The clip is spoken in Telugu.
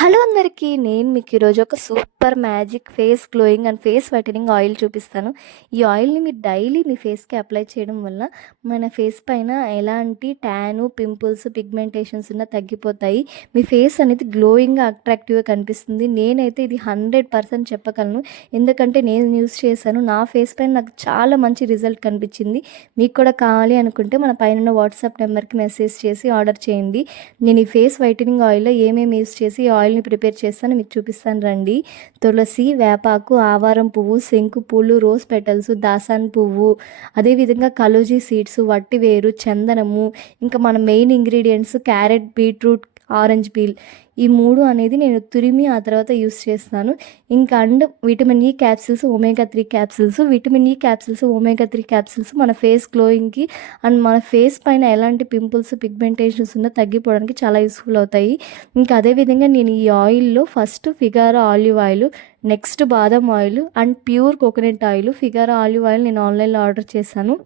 హలో అందరికీ, నేను మీకు ఈరోజు ఒక super magic face glowing and face whitening oil చూపిస్తాను. ఈ ఆయిల్ని మీరు డైలీ మీ ఫేస్కి అప్లై చేయడం వల్ల మన ఫేస్ పైన ఎలాంటి ట్యాను, పింపుల్స్, పిగ్మెంటేషన్స్ ఉన్నా తగ్గిపోతాయి. మీ ఫేస్ అనేది గ్లోయింగ్గా, అట్రాక్టివ్గా కనిపిస్తుంది. నేనైతే ఇది 100% చెప్పగలను. ఎందుకంటే నేను యూస్ చేశాను. నా ఫేస్ పైన నాకు చాలా మంచి రిజల్ట్ కనిపించింది. మీకు కూడా కావాలి అనుకుంటే మన పైన వాట్సాప్ నెంబర్కి మెసేజ్ చేసి ఆర్డర్ చేయండి. నేను ఈ ఫేస్ వైటనింగ్ ఆయిల్లో ఏమేమి యూస్ చేసి ఆయిల్ని ప్రిపేర్ చేస్తాను మీకు చూపిస్తాను రండి. తులసి, వేపాకు, ఆవారం పువ్వు, శంకు పూలు, రోజ్ పెటల్స్, దాసాన్ పువ్వు, అదేవిధంగా కలోజీ సీడ్స్, వట్టివేరు, చందనము, ఇంకా మన main ingredients carrot, beetroot, orange peel, ఈ 3 అనేది నేను తురిమి ఆ తర్వాత యూస్ చేస్తాను. ఇంకా vitamin E capsules, omega 3 capsules, vitamin E capsules, omega 3 capsules మన ఫేస్ గ్లోయింగ్కి అండ్ మన ఫేస్ పైన ఎలాంటి పింపుల్స్, పిగ్మెంటేషన్స్ ఉన్నా తగ్గిపోవడానికి చాలా యూస్ఫుల్ అవుతాయి. ఇంకా అదేవిధంగా నేను ఈ ఆయిల్లో first Figaro olive oil, next బాదం oil and pure coconut oil. Figaro olive oil నేను ఆన్లైన్లో ఆర్డర్ చేశాను.